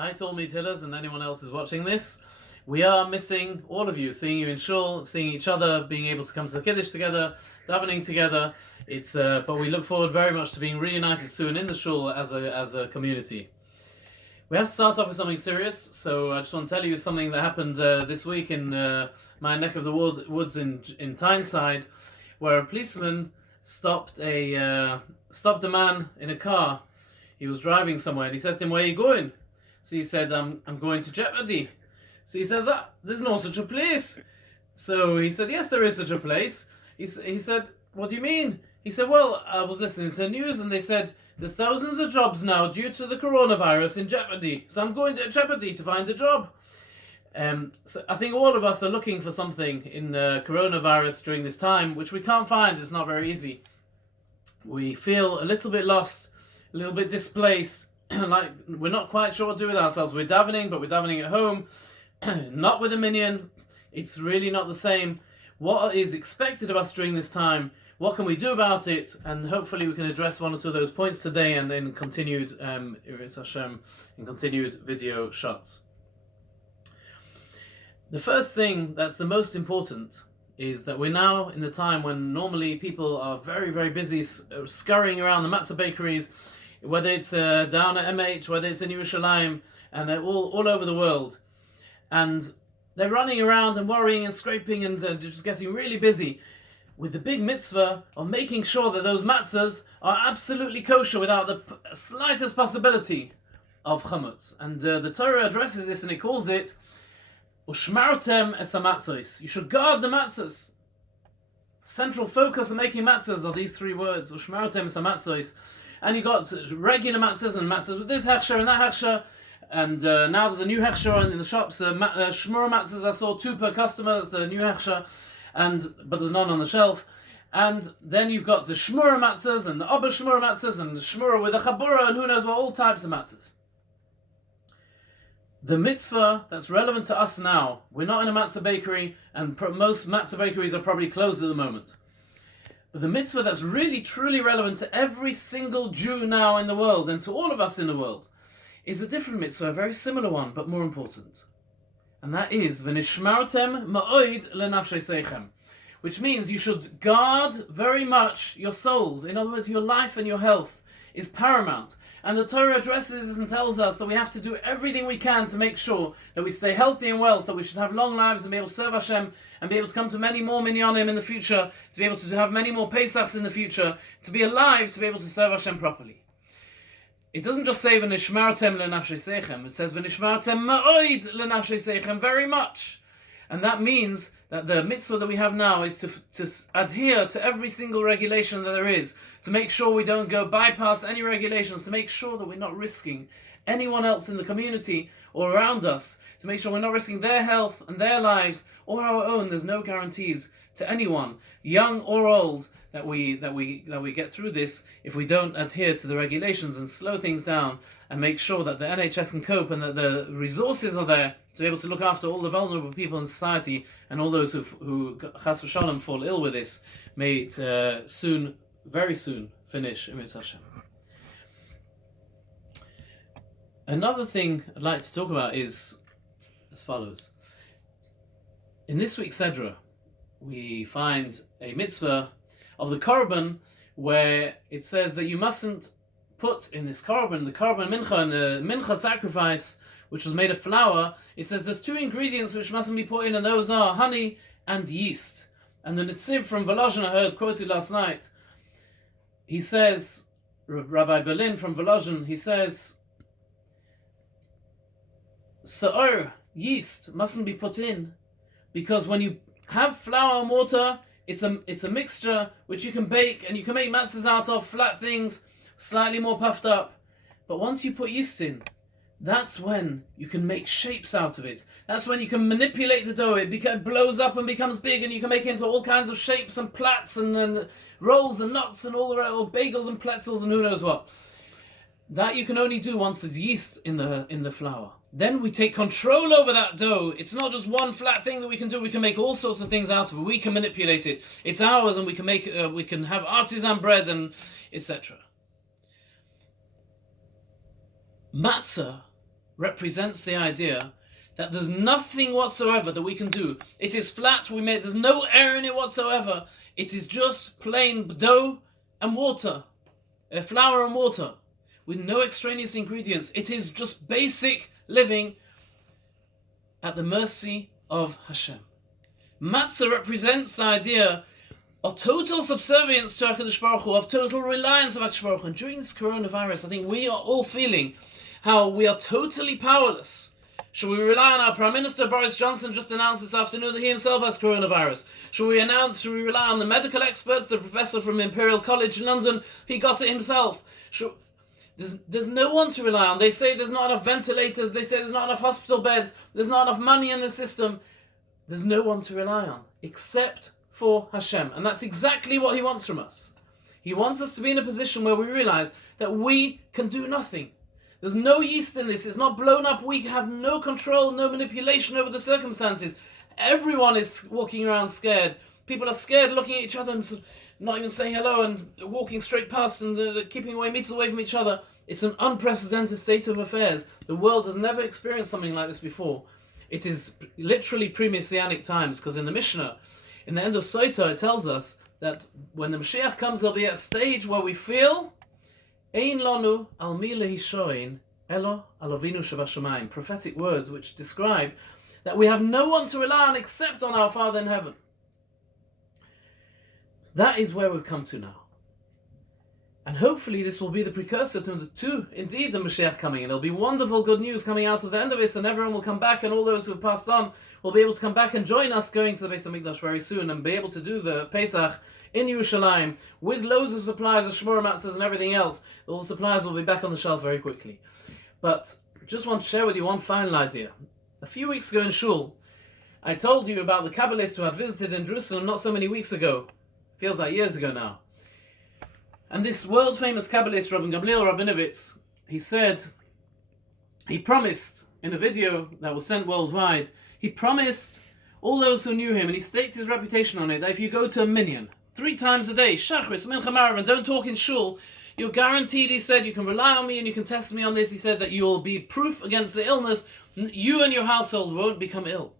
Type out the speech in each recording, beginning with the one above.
Hi to all Meade and anyone else who's watching this. We are missing all of you, seeing you in Shul, seeing each other, being able to come to the Kiddush together, davening together. But we look forward very much to being reunited soon in the Shul as a community. We have to start off with something serious, so I just want to tell you something that happened this week in my neck of the woods in Tyneside, where a policeman stopped a man in a car. He was driving somewhere, and he says to him, "Where are you going?" So he said, I'm going to Jeopardy. So he says, there's no such a place. So he said, yes, there is such a place. He said, what do you mean? He said, well, I was listening to the news and they said, there's thousands of jobs now due to the coronavirus in Jeopardy. So I'm going to Jeopardy to find a job. So I think all of us are looking for something in coronavirus during this time, which we can't find. It's not very easy. We feel a little bit lost, a little bit displaced. Like we're not quite sure what to do with ourselves. We're davening, but we're davening at home, not with a minyan. It's really not the same. What is expected of us during this time? What can we do about it? And hopefully we can address one or two of those points today, and in continued video shots. The first thing that's the most important is that we're now in the time when normally people are very, very busy scurrying around the matzah bakeries, whether it's down at MH, whether it's in Yerushalayim, and they're all over the world. And they're running around and worrying and scraping and just getting really busy with the big mitzvah of making sure that those matzahs are absolutely kosher without the slightest possibility of chametz. And the Torah addresses this and it calls it Ushmartem es hamatzahs. You should guard the matzahs. Central focus of making matzahs are these three words, Ushmartem es hamatzahs. And you got regular matzahs and matzahs with this hechsher and that hechsher, and now there's a new hechsher in the shops. Shmura matzahs, I saw 2 per customer. That's the new hechsher, but there's none on the shelf. And then you've got the shmura matzahs and the abba shmura matzahs and the shmura with a chabura and who knows what, all types of matzahs. The mitzvah that's relevant to us now, we're not in a matzah bakery, and most matzah bakeries are probably closed at the moment. But the mitzvah that's really, truly relevant to every single Jew now in the world, and to all of us in the world, is a different mitzvah, a very similar one, but more important. And that is, v'nishmartem ma'oid lenafshei seichem, which means you should guard very much your souls. In other words, your life and your health is paramount. And the Torah addresses and tells us that we have to do everything we can to make sure that we stay healthy and well, so that we should have long lives and be able to serve Hashem and be able to come to many more minyanim in the future, to be able to have many more Pesachs in the future, to be alive, to be able to serve Hashem properly. It doesn't just say v'nishmartem lenafshei seichem, it says v'nishmartem ma'oid lenafshei seichem, very much. And that means that the mitzvah that we have now is to adhere to every single regulation that there is, to make sure we don't go bypass any regulations, to make sure that we're not risking anyone else in the community or around us, to make sure we're not risking their health and their lives or our own. There's no guarantees to anyone, young or old, that we get through this if we don't adhere to the regulations and slow things down and make sure that the NHS can cope and that the resources are there to be able to look after all the vulnerable people in society and all those who chas v'shalom fall ill with this. May it soon, very soon, finish in Hashem. Another thing I'd like to talk about is as follows. In this week's Sedra, we find a mitzvah of the korban where it says that you mustn't put in this korban, the korban mincha, and the mincha sacrifice, which was made of flour. It says there's 2 ingredients which mustn't be put in, and those are honey and yeast. And the Nitziv from Volozhin I heard quoted last night. He says, Rabbi Berlin from Volozhin, he says, sa'or, yeast, mustn't be put in, because when you have flour and water, it's a mixture which you can bake, and you can make matzahs out of, flat things, slightly more puffed up. But once you put yeast in, that's when you can make shapes out of it. That's when you can manipulate the dough. It blows up and becomes big, and you can make it into all kinds of shapes and plats and rolls and nuts and all the rest, or bagels and pretzels and who knows what. That you can only do once there's yeast in the flour. Then we take control over that dough. It's not just one flat thing that we can do. We can make all sorts of things out of it. We can manipulate it. It's ours, and we can make. We can have artisan bread and etc. Matzah represents the idea that there's nothing whatsoever that we can do. It is flat, there's no air in it whatsoever. It is just plain dough and water, flour and water, with no extraneous ingredients. It is just basic living at the mercy of Hashem. Matzah represents the idea of total subservience to HaKadosh Baruch Hu, of total reliance of HaKadosh Baruch Hu. And during this coronavirus, I think we are all feeling how we are totally powerless. Should we rely on our Prime Minister Boris Johnson just announced this afternoon that he himself has coronavirus? Should we rely on the medical experts, the professor from Imperial College in London, he got it himself? There's no one to rely on. They say there's not enough ventilators, they say there's not enough hospital beds, there's not enough money in the system. There's no one to rely on except for Hashem. And that's exactly what he wants from us. He wants us to be in a position where we realize that we can do nothing. There's no yeast in this. It's not blown up. We have no control, no manipulation over the circumstances. Everyone is walking around scared. People are scared, looking at each other and not even saying hello and walking straight past and keeping meters away from each other. It's an unprecedented state of affairs. The world has never experienced something like this before. It is literally pre-Messianic times, because in the Mishnah, in the end of Soita, it tells us that when the Mashiach comes, there'll be a stage where we feel Ein lanu al mi lehishoin elo al Avinu shebashamayim, prophetic words which describe that we have no one to rely on except on our Father in heaven. That is where we've come to now. And hopefully this will be the precursor to indeed the Mashiach coming. And there'll be wonderful good news coming out of the end of this, and everyone will come back, and all those who have passed on will be able to come back and join us going to the Beis HaMikdash very soon and be able to do the Pesach in Yerushalayim with loads of supplies of Shmura Matzahs and everything else. All the supplies will be back on the shelf very quickly. But just want to share with you one final idea. A few weeks ago in Shul, I told you about the Kabbalist who had visited in Jerusalem not so many weeks ago. Feels like years ago now. And this world-famous Kabbalist, Rabbi Gamliel Rabinovitz, he promised in a video that was sent worldwide, he promised all those who knew him, and he staked his reputation on it, that if you go to a minyan 3 times a day, Shachris, Mincha Marav, and don't talk in Shul, you're guaranteed, he said, you can rely on me and you can test me on this. He said that you will be proof against the illness. You and your household won't become ill.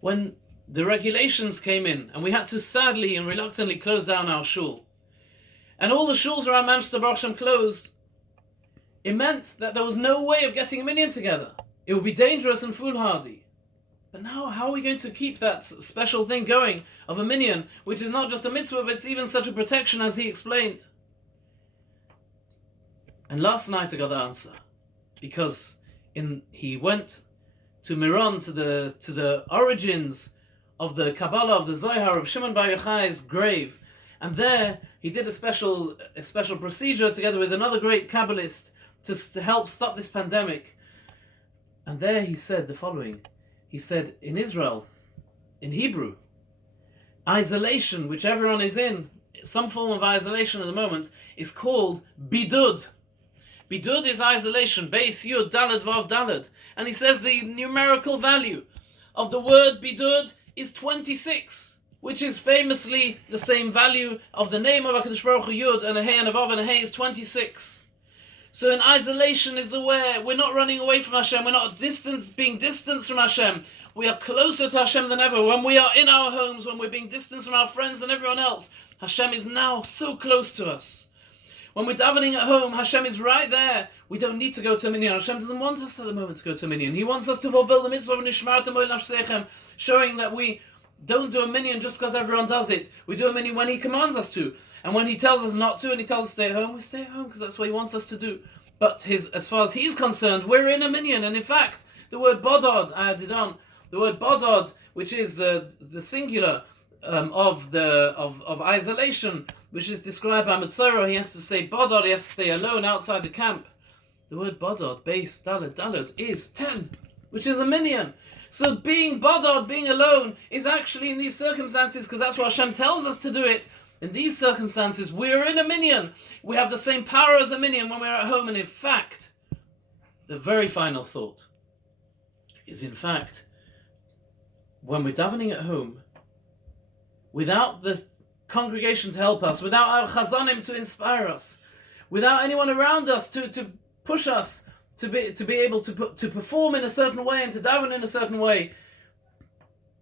When the regulations came in, and we had to sadly and reluctantly close down our Shul, and all the shuls around Manchester Baruch Hashem closed, it meant that there was no way of getting a minyan together. It would be dangerous and foolhardy. But now, how are we going to keep that special thing going of a minyan, which is not just a mitzvah, but it's even such a protection, as he explained? And last night I got the answer, because he went to Miron, to the origins of the Kabbalah of the Zohar of Shimon Bar Yochai's grave, and there he did a special procedure together with another great Kabbalist to help stop this pandemic. And there he said the following. He said, in Israel, in Hebrew, isolation, which everyone is in, some form of isolation at the moment, is called bidud. Bidud is isolation, Beis Yud Daled Vav Daled. And he says the numerical value of the word bidud is 26, which is famously the same value of the name of HaKadosh Baruch Hu, Yud and a Hey and a Vav and a Hey is 26. So in isolation is the where we're not running away from Hashem, we're not being distanced from Hashem. We are closer to Hashem than ever. When we are in our homes, when we're being distanced from our friends and everyone else, Hashem is now so close to us. When we're davening at home, Hashem is right there. We don't need to go to a minyan. Hashem doesn't want us at the moment to go to a minyan. He wants us to fulfill the mitzvah of Nishmartem Moed Nafshechem, showing that we don't do a minyan just because everyone does it. We do a minyan when He commands us to. And when He tells us not to and He tells us to stay at home, we stay at home because that's what He wants us to do. But as far as He's concerned, we're in a minyan. And in fact, the word bodod, I added on, the word bodod, which is the singular of isolation, which is described by Mitzoro, he has to say bodod, he has to stay alone outside the camp. The word bodod, base, dalad, is 10, which is a minyan. So being bodod, being alone, is actually in these circumstances, because that's what Hashem tells us to do it. In these circumstances, we're in a minyan. We have the same power as a minyan when we're at home. And in fact, the very final thought is, in fact, when we're davening at home, without the congregation to help us, without our chazanim to inspire us, without anyone around us to push us to be able to perform in a certain way and to daven in a certain way,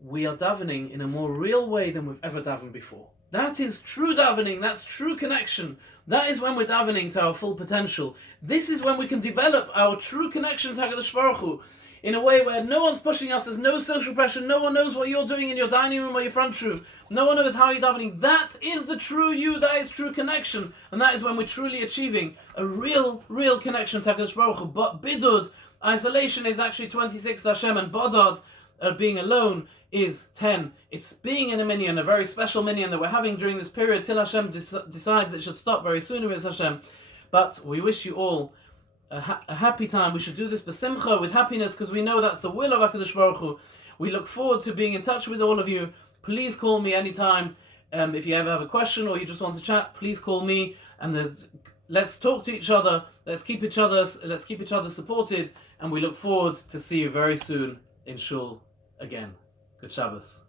we are davening in a more real way than we've ever davened before. That is true davening. That's true connection. That is when we're davening to our full potential. This is when we can develop our true connection to HaKadosh Baruch Hu in a way where no one's pushing us. There's no social pressure. No one knows what you're doing in your dining room or your front room. No one knows how you're davening. That is the true you. That is true connection. And that is when we're truly achieving a real connection to HaKadosh Baruch Hu. But bidud, isolation, is actually 26 Hashem, and bodad, being alone, is 10. It's being in a minyan, a very special minyan that we're having during this period till Hashem decides it should stop very soon with Hashem. But we wish you all a happy time. We should do this b'simcha, with happiness, because we know that's the will of HaKadosh Baruch Hu. We look forward to being in touch with all of you. Please call me anytime. If you ever have a question or you just want to chat, please call me, and let's talk to each other. Let's keep each other supported, and we look forward to see you very soon in Shul again. Good Shabbos.